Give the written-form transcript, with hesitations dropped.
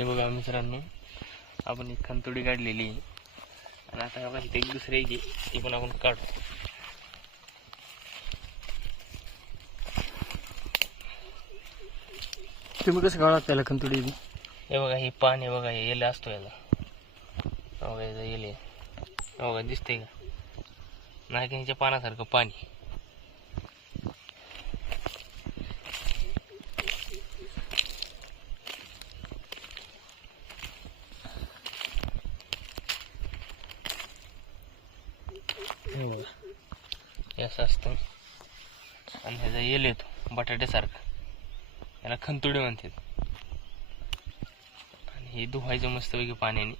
हे बघा मित्रांनो, आपण एक खंतोडी काढलेली आहे आणि आता बघा इथे एक दुसरी आहे ती पण आपण काढू. तुम्ही कसं काढा त्याला खंतोडी? हे बघा हे पान आहे बघा, हे येले असतो याला बघा, याचा येले बघा दिसते का, नागिणीच्या पानासारखं पाणी. असं असतं आणि ह्याचा येल येतो बटाट्यासारखा, याला खंतोडी म्हणतात. आणि हे धुवायचं मस्तपैकी पाण्याने.